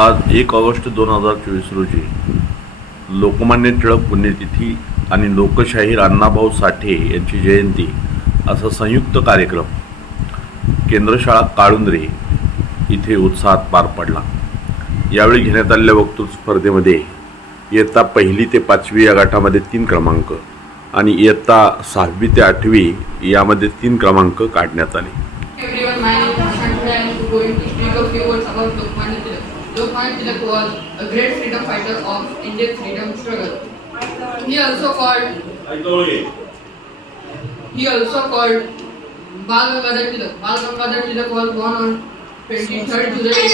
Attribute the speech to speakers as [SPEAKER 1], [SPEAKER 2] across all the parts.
[SPEAKER 1] आज एक ऑगस्ट दोन हजार चोवीस रोजी लोकमान्य टिळक पुण्यतिथी आणि लोकशाहीर अण्णाभाऊ साठे यांची जयंती असा संयुक्त कार्यक्रम केंद्रशाळा काळुंद्रे इथे उत्साहात पार पडला. यावेळी घेण्यात आलेल्या वक्तृत्व स्पर्धेमध्ये इयत्ता पहिली ते पाचवी या गटामध्ये तीन क्रमांक आणि इयत्ता सहावी ते आठवी यामध्ये तीन क्रमांक काढण्यात आले.
[SPEAKER 2] Everyone, my name is Prashant Today I am going to speak a few words about Lokmanya Tilak. Lokmanya Tilak was a great freedom fighter of Indian freedom struggle. He also called he also called Bal Gangadhar Tilak. Bal Gangadhar Tilak was born on 23rd July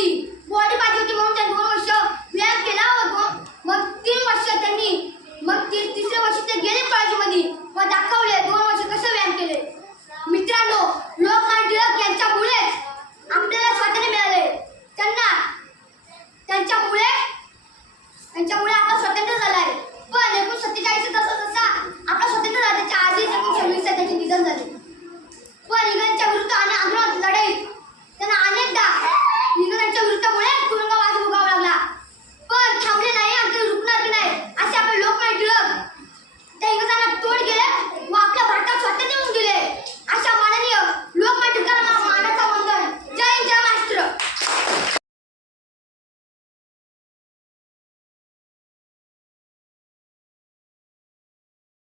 [SPEAKER 3] Gandhi